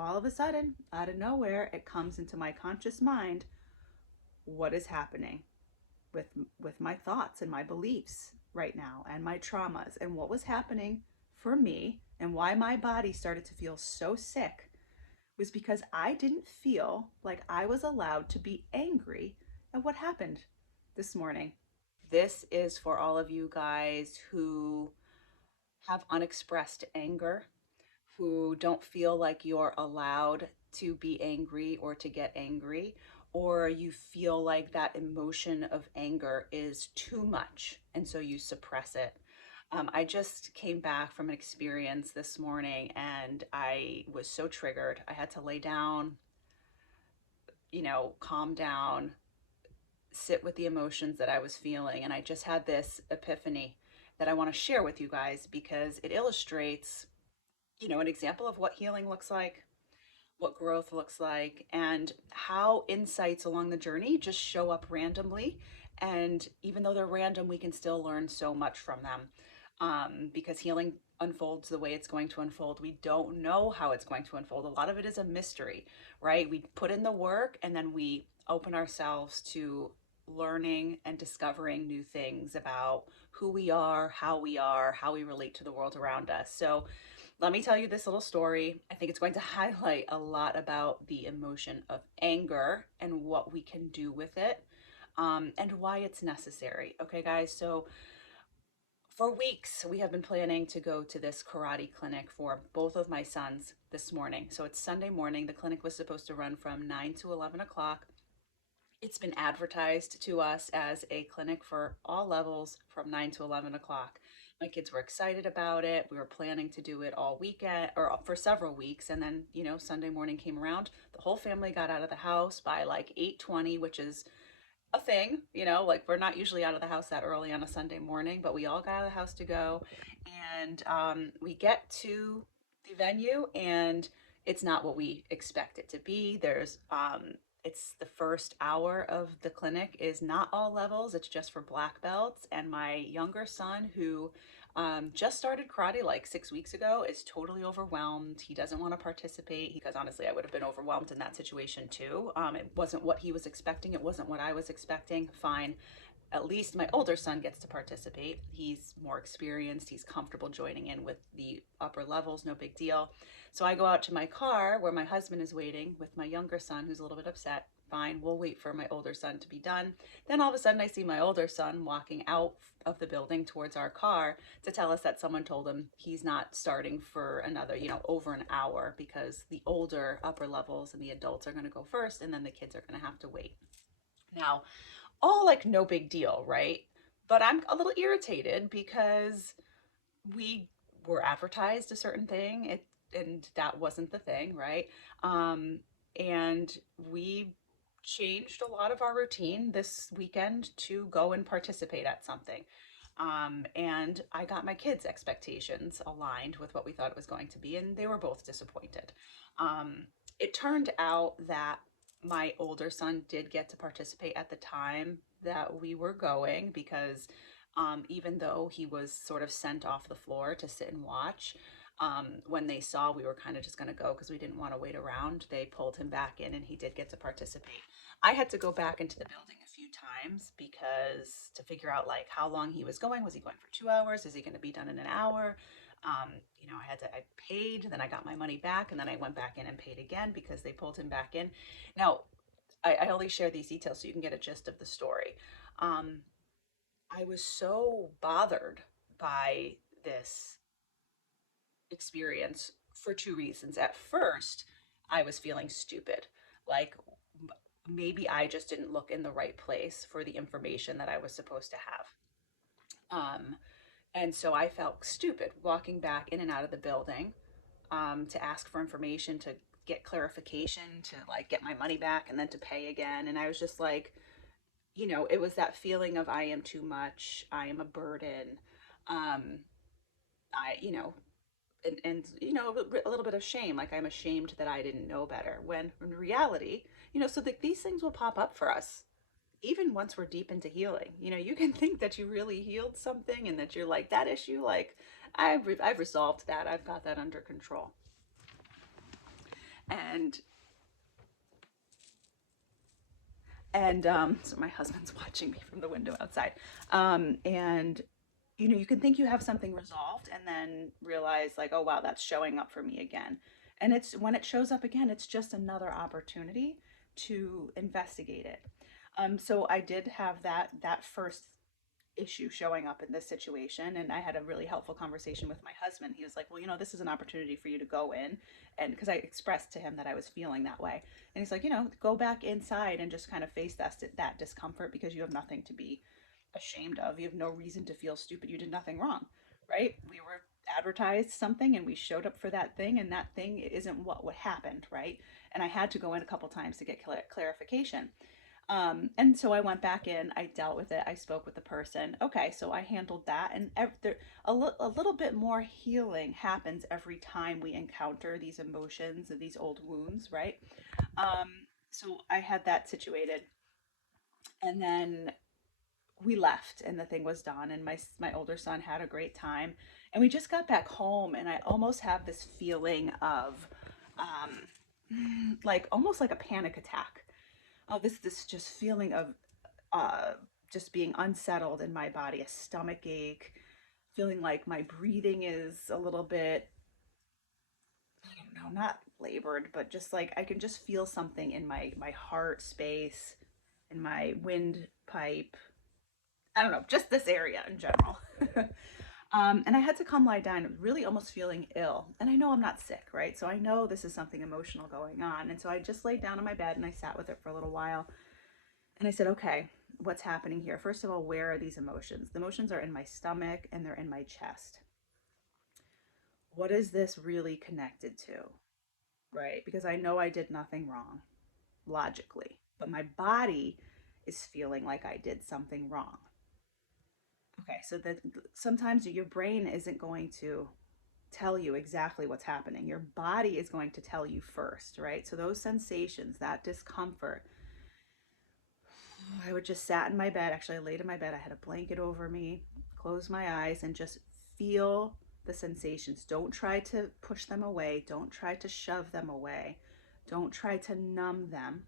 all of a sudden, out of nowhere, it comes into my conscious mind, what is happening with my thoughts and my beliefs right now and my traumas and what was happening for me and why my body started to feel so sick was because I didn't feel like I was allowed to be angry at what happened this morning. This is for all of you guys who have unexpressed anger, who don't feel like you're allowed to be angry or to get angry, or you feel like that emotion of anger is too much and so you suppress it. I just came back from an experience this morning and I was so triggered. I had to lay down, calm down, sit with the emotions that I was feeling. And I just had this epiphany that I want to share with you guys because it illustrates, an example of what healing looks like, what growth looks like, and how insights along the journey just show up randomly. And even though they're random, we can still learn so much from them, because healing unfolds the way it's going to unfold. We don't know how it's going to unfold. A lot of it is a mystery, right? We put in the work and then we open ourselves to learning and discovering new things about who we are, how we relate to the world around us. So let me tell you this little story. I think it's going to highlight a lot about the emotion of anger and what we can do with it, and why it's necessary. Okay, guys. So for weeks, we have been planning to go to this karate clinic for both of my sons this morning. So it's Sunday morning. The clinic was supposed to run from 9 to 11 o'clock. It's been advertised to us as a clinic for all levels from 9 to 11 o'clock. My kids were excited about it. We were planning to do it all weekend or for several weeks. And then, Sunday morning came around. The whole family got out of the house by like 8:20, which is a thing, like we're not usually out of the house that early on a Sunday morning, but we all got out of the house to go. And we get to the venue and it's not what we expect it to be. It's the first hour of the clinic is not all levels, it's just for black belts. And my younger son, who just started karate like 6 weeks ago, is totally overwhelmed. He doesn't want to participate because honestly, I would have been overwhelmed in that situation too. It wasn't what he was expecting. It wasn't what I was expecting. Fine. At least my older son gets to participate. He's more experienced. He's comfortable joining in with the upper levels. No big deal. So I go out to my car where my husband is waiting with my younger son, who's a little bit upset. Fine, we'll wait for my older son to be done. Then all of a sudden, I see my older son walking out of the building towards our car to tell us that someone told him he's not starting for another, over an hour because the older upper levels and the adults are going to go first, and then the kids are going to have to wait. Now, all like no big deal, right? But I'm a little irritated because we were advertised a certain thing, and that wasn't the thing, right? And we changed a lot of our routine this weekend to go and participate at something. And I got my kids' expectations aligned with what we thought it was going to be, and they were both disappointed. It turned out that my older son did get to participate at the time that we were going because even though he was sort of sent off the floor to sit and watch, when they saw we were kind of just going to go because we didn't want to wait around, they pulled him back in and he did get to participate. I had to go back into the building a few times because to figure out like how long he was going. Was he going for 2 hours? Is he going to be done in an hour? I paid, then I got my money back, and then I went back in and paid again because they pulled him back in. Now, I only share these details so you can get a gist of the story. Um, I was so bothered by this experience for two reasons. At first, I was feeling stupid. Like maybe I just didn't look in the right place for the information that I was supposed to have. And so I felt stupid walking back in and out of the building, to ask for information, to get clarification, to like get my money back and then to pay again. And I was just like, it was that feeling of I am too much, I am a burden. Um, I, a little bit of shame, like I'm ashamed that I didn't know better. When in reality, these things will pop up for us even once we're deep into healing. You can think that you really healed something and that you're like that issue, like I've resolved that, I've got that under control. And so my husband's watching me from the window outside. And you can think you have something resolved and then realize like, oh wow, that's showing up for me again. And it's when it shows up again, it's just another opportunity to investigate it. So I did have that first issue showing up in this situation, and I had a really helpful conversation with my husband. He was like, well, this is an opportunity for you to go in, and because I expressed to him that I was feeling that way, and he's like, go back inside and just kind of face that discomfort, because you have nothing to be ashamed of. You have no reason to feel stupid. You did nothing wrong, right? We were advertised something and we showed up for that thing, and that thing isn't what happened, right? And I had to go in a couple times to get clarification. And so I went back in, I dealt with it, I spoke with the person. Okay, so I handled that. And a little bit more healing happens every time we encounter these emotions and these old wounds, right? Um, so I had that situated. And then we left and the thing was done. And my older son had a great time. And we just got back home. And I almost have this feeling of like almost like a panic attack. Oh, this just feeling of uh, just being unsettled in my body, a stomach ache, feeling like my breathing is a little bit, I don't know, not labored, but just like I can just feel something in my heart space, in my windpipe. I don't know, just this area in general. And I had to come lie down, really almost feeling ill. And I know I'm not sick, right? So I know this is something emotional going on. And so I just laid down on my bed and I sat with it for a little while. And I said, okay, what's happening here? First of all, where are these emotions? The emotions are in my stomach and they're in my chest. What is this really connected to? Right? Because I know I did nothing wrong logically, but my body is feeling like I did something wrong. Okay, so that sometimes your brain isn't going to tell you exactly what's happening. Your body is going to tell you first, right? So those sensations, that discomfort, I would just sat in my bed. Actually, I laid in my bed. I had a blanket over me, closed my eyes, and just feel the sensations. Don't try to push them away. Don't try to shove them away. Don't try to numb them.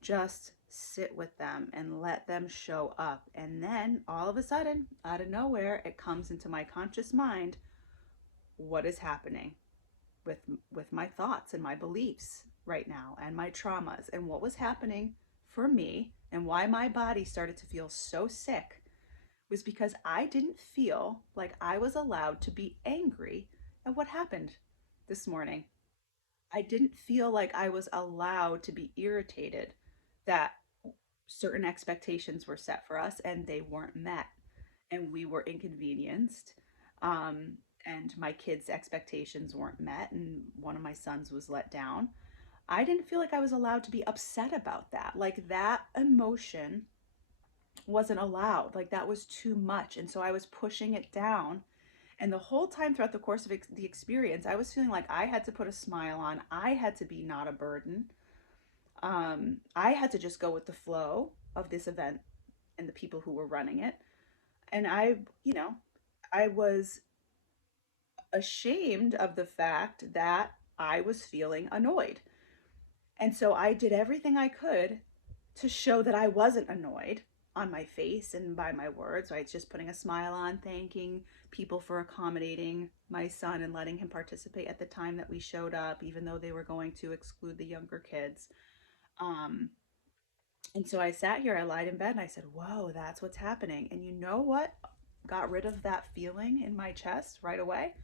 Just sit with them and let them show up. And then all of a sudden, out of nowhere, it comes into my conscious mind, what is happening with my thoughts and my beliefs right now and my traumas and what was happening for me and why my body started to feel so sick was because I didn't feel like I was allowed to be angry at what happened this morning. I didn't feel like I was allowed to be irritated that certain expectations were set for us and they weren't met and we were inconvenienced. And my kids' expectations weren't met and one of my sons was let down. I didn't feel like I was allowed to be upset about that. Like that emotion wasn't allowed. Like that was too much. And so I was pushing it down. And the whole time throughout the course of the experience, I was feeling like I had to put a smile on. I had to be not a burden. I had to just go with the flow of this event and the people who were running it. And I was ashamed of the fact that I was feeling annoyed. And so I did everything I could to show that I wasn't annoyed on my face and by my words, right? Just putting a smile on, thanking people for accommodating my son and letting him participate at the time that we showed up, even though they were going to exclude the younger kids. Um, and so I sat here, I lied in bed, and I said, whoa, that's what's happening. And you know what got rid of that feeling in my chest right away?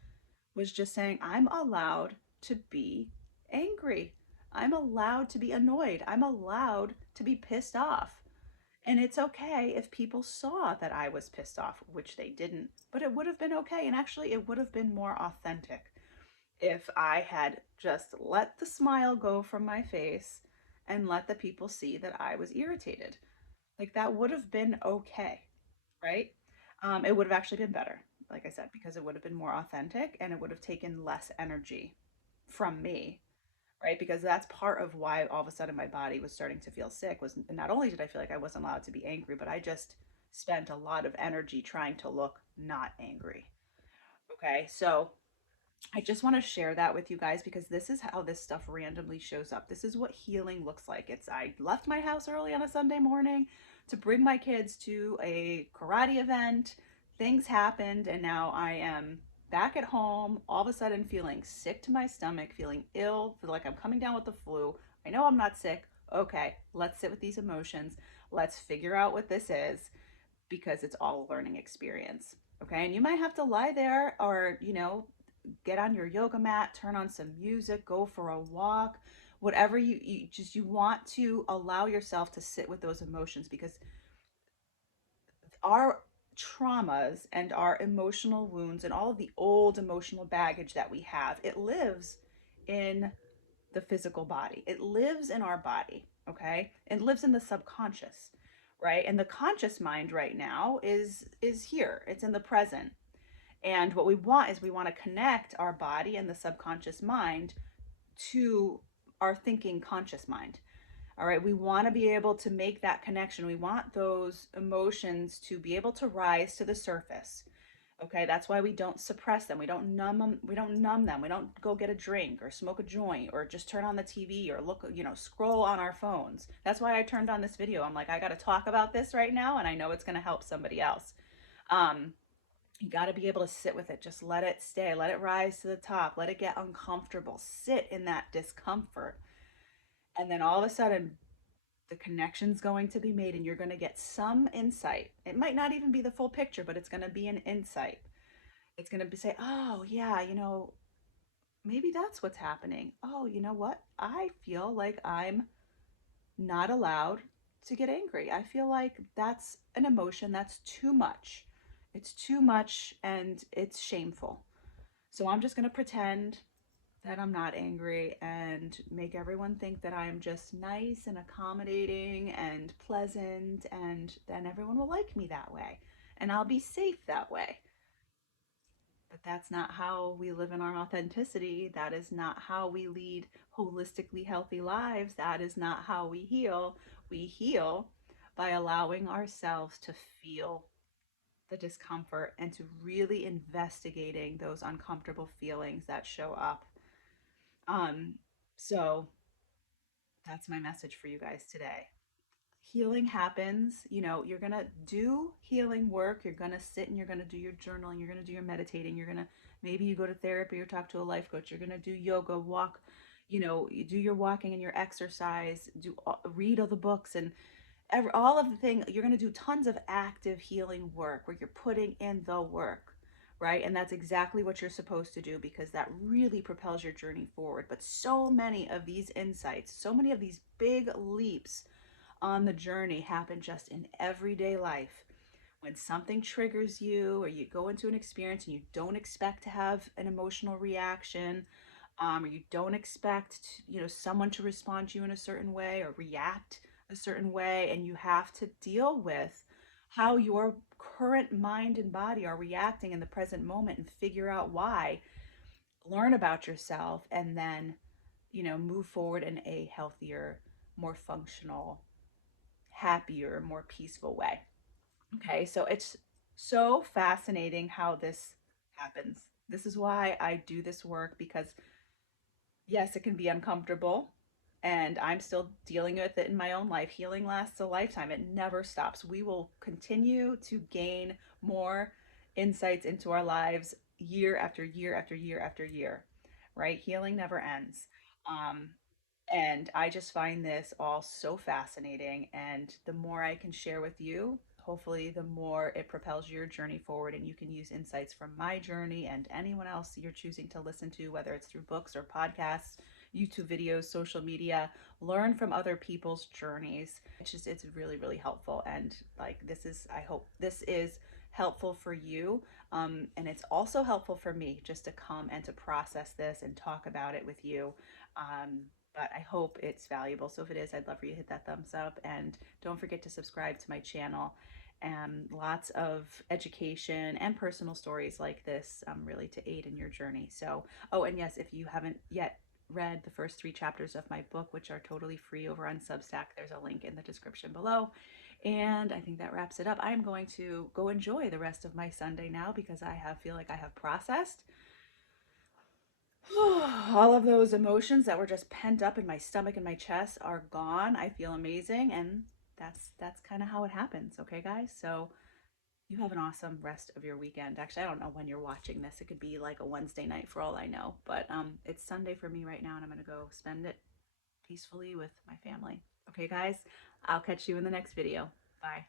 Was just saying, I'm allowed to be angry. I'm allowed to be annoyed. I'm allowed to be pissed off. And it's okay if people saw that I was pissed off, which they didn't, but it would have been okay. And actually, it would have been more authentic if I had just let the smile go from my face and let the people see that I was irritated. Like that would have been okay, right? It would have actually been better, like I said, because it would have been more authentic and it would have taken less energy from me, right? Because that's part of why all of a sudden my body was starting to feel sick was not only did I feel like I wasn't allowed to be angry, but I just spent a lot of energy trying to look not angry. Okay, so I just want to share that with you guys because this is how this stuff randomly shows up. This is what healing looks like. It's I left my house early on a Sunday morning to bring my kids to a karate event. Things happened, and now I am back at home, all of a sudden feeling sick to my stomach, feeling ill, feel like I'm coming down with the flu. I know I'm not sick. Okay, let's sit with these emotions. Let's figure out what this is because it's all a learning experience. Okay, and you might have to lie there or, get on your yoga mat, turn on some music, go for a walk, whatever you want to allow yourself to sit with those emotions because our traumas and our emotional wounds and all of the old emotional baggage that we have, it lives in the physical body. It lives in our body, okay? It lives in the subconscious, right? And the conscious mind right now is here. It's in the present. And what we want is we want to connect our body and the subconscious mind to our thinking conscious mind. All right, we want to be able to make that connection. We want those emotions to be able to rise to the surface. Okay, that's why we don't suppress them. We don't numb them. We don't numb them. We don't go get a drink or smoke a joint or just turn on the TV or look, scroll on our phones. That's why I turned on this video. I'm like, I got to talk about this right now, and I know it's going to help somebody else. Um, you got to be able to sit with it. Just let it stay. Let it rise to the top. Let it get uncomfortable. Sit in that discomfort. And then all of a sudden, the connection's going to be made and you're going to get some insight. It might not even be the full picture, but it's going to be an insight. It's going to be say, oh, yeah, maybe that's what's happening. Oh, you know what? I feel like I'm not allowed to get angry. I feel like that's an emotion that's too much. It's too much and it's shameful. So I'm just going to pretend that I'm not angry and make everyone think that I'm just nice and accommodating and pleasant, and then everyone will like me that way and I'll be safe that way. But that's not how we live in our authenticity. That is not how we lead holistically healthy lives. That is not how we heal. We heal by allowing ourselves to feel the discomfort and to really investigating those uncomfortable feelings that show up. Um, so that's my message for you guys today. Healing happens, you're going to do healing work. You're going to sit and you're going to do your journaling. You're going to do your meditating. You're going to, maybe you go to therapy or talk to a life coach. You're going to do yoga, walk, you do your walking and your exercise, read all the books and all of the thing. You're going to do tons of active healing work where you're putting in the work, right? And that's exactly what you're supposed to do because that really propels your journey forward. But so many of these insights, so many of these big leaps on the journey happen just in everyday life. When something triggers you or you go into an experience and you don't expect to have an emotional reaction, or you don't expect someone to respond to you in a certain way or react a certain way, and you have to deal with how your current mind and body are reacting in the present moment and figure out why, learn about yourself, and then move forward in a healthier, more functional, happier, more peaceful way. Okay, so it's so fascinating how this happens. This is why I do this work because yes, it can be uncomfortable and I'm still dealing with it in my own life. Healing lasts a lifetime. It never stops. We will continue to gain more insights into our lives year after year after year after year, right? Healing never ends. Um, and I just find this all so fascinating. And the more I can share with you, hopefully, the more it propels your journey forward. And you can use insights from my journey and anyone else you're choosing to listen to, whether it's through books or podcasts, YouTube videos, social media. Learn from other people's journeys. It's really, really helpful. And like, I hope this is helpful for you. And it's also helpful for me just to come and to process this and talk about it with you. But I hope it's valuable. So if it is, I'd love for you to hit that thumbs up and don't forget to subscribe to my channel. And lots of education and personal stories like this, really to aid in your journey. So, oh, and yes, if you haven't yet read the first 3 chapters of my book, which are totally free over on Substack, there's a link in the description below. And I think that wraps it up. I am going to go enjoy the rest of my Sunday now because feel like I have processed All of those emotions that were just pent up in my stomach and my chest are gone. I feel amazing, and that's kind of how it happens, okay, guys? So you have an awesome rest of your weekend. Actually, I don't know when you're watching this. It could be like a Wednesday night for all I know, but it's Sunday for me right now, and I'm gonna go spend it peacefully with my family. Okay, guys? I'll catch you in the next video. Bye.